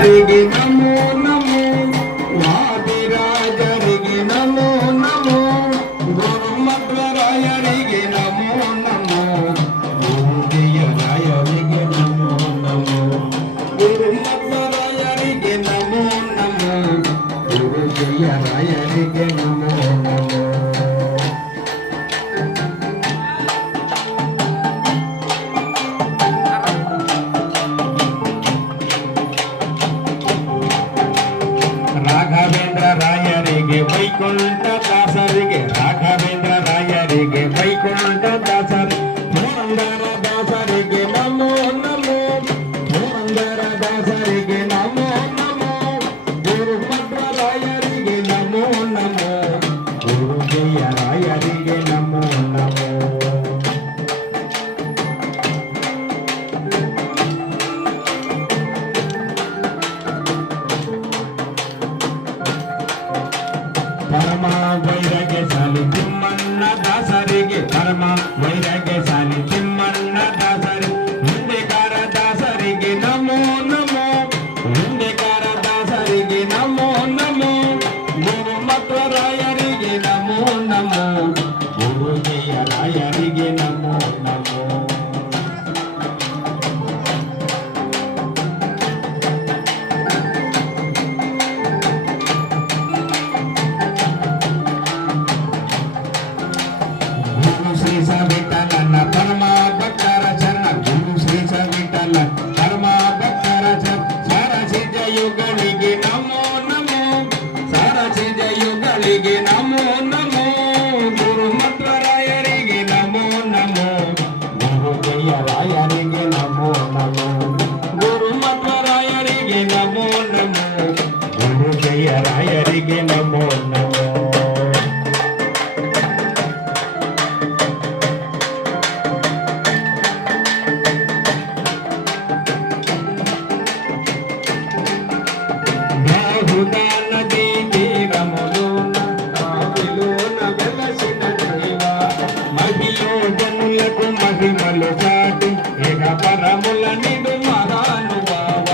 దాసరికి నమో నమో వాదిరాజరికి నమో నమో గురుమధ్వరాయరికి నమో నమో గురుజయరాయరికి నమో నమో గురుమధ్వరాయరికి నమో నమో గురుజయరాయరికి నమో నమో ರಾಘವೇಂದ್ರ ರಾಯರಿಗೆ ವೈಕುಂಠ ದಾಸರಿಗೆ ರಾಘವೇಂದ್ರ ರಾಯರಿಗೆ ವೈಕುಂಠ ದಾಸರಿ ಪುರಂದರ ದಾಸರಿಗೆ ನಮೋ ನಮೋ ಪುರಂದರ ದಾಸರಿಗೆ ನಮೋ ನಮೋ ಗುರುಮಧ್ವ ರಾಯರಿಗೆ ನಮೋ ನಮೋ ಗುರುಜಯ ರಾಯರಿಗೆ ನಮೋ ನಮೋ ಪರಮ ವೈರಾಗ್ಯಶಾಲಿ ತಿಮ್ಮಣ್ಣ ದಾಸರಿಗೆ ಪರಮ ವೈರಾಗ್ಯಶಾಲಿ ತಿಮ್ಮಣ್ಣ ದಾಸರಿ ಮುಂದೆಕಾರ ದಾಸರಿಗೆ ನಮೋ ನಮೋ ಮುಂದೆಕಾರ ದಾಸರಿಗೆ ನಮೋ ನಮೋ ಗುರುಮಧ್ವ ರಾಯರಿಗೆ ನಮೋ ನಮೋ ಗುರುಜಯ ರಾಯರಿಗೆ ನಮೋ ನಮೋ శ్రీ సవిఠలన్న పరమ భక్ತರ ಚರಣ ಗುರು ಶ್ರೀ ಸವಿಠಲ ಪರಮ ಭಕ್ತರ ಸಾರಸಿಜ ಯುಗಳಿಗೆ ನಮೋ ನಮೋ ಸಾರಸಿಜ ಯುಗಳಿಗೆ ನಮೋ ನಮೋ ಗುರುಮಧ್ವ ರಾಯರಿಗೆ ನಮೋ ನಮೋ ಗುರುಜಯ ರಾಯರಿಗೆ ನಮೋ ನಮೋ ಗುರುಮಧ್ವ ರಾಯರಿಗೆ ನಮೋ ನಮೋ ಗುರುಜಯ ರಾಯರಿಗೆ ನಮೋ ನಮೋ నదీ తీరములోన ఆవిలోన వెలసిన దేవ మహిలో జనులకు మహిమలు చాటి ఏక పరముల నిడు మహానుభావ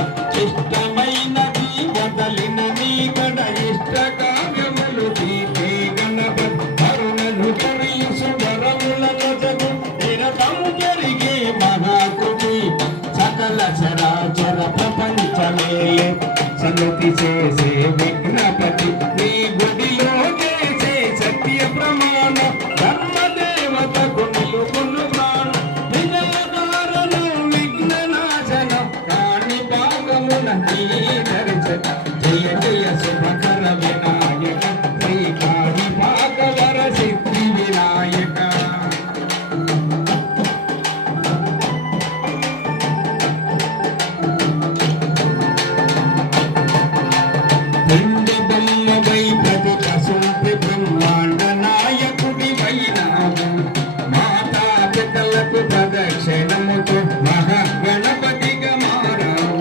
ఇష్టమైనది వదలిన నీకడ ఇష్ట కావ్యములు తీసే గణపతి కరుణను కురియుసు వరములను జగు నిరతము జరిగే మహాకృతి సకల చరాచర ప్రపంచమేలే సన్నుతి చేసే విఘ్నపతి నీ గుడిలో చేసే సత్య ప్రమాణ ధర్మదేవతకు నిలుపును ప్రాణ విజయదారను విఘ్న నాశన కాణి భాగమున నీ దర్శన జయ జయ శుభకర వినాయక శ్రీ కాళి భాగవర సిద్ధి వినాయక బ్రహ్మాండ నాయకుడి వైనావు మాతా పితలకు ప్రదక్షిణముతో మహాగణపతిగా మారావు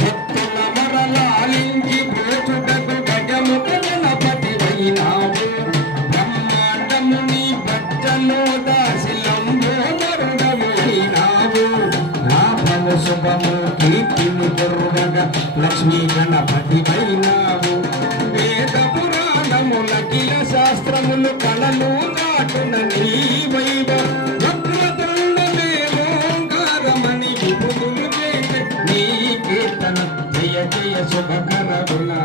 భక్తుల మరలాలించి బ్రోచుటకు గజముఖ గణపతి వైనావు బ్రహ్మాండముని భక్తలో దాసిలంబోదరుడమైనావు లాభము శుభము కీర్తిని దుర్గగా లక్ష్మీ గణపతి వైనావు వేద పురాణములకిల శాస్త్రములు కళలు నాటున నీ వైభవం వక్రతుండమేమోంకారమని విభులు చేసే నీ కీర్తన జయ జయ శుభకర వినా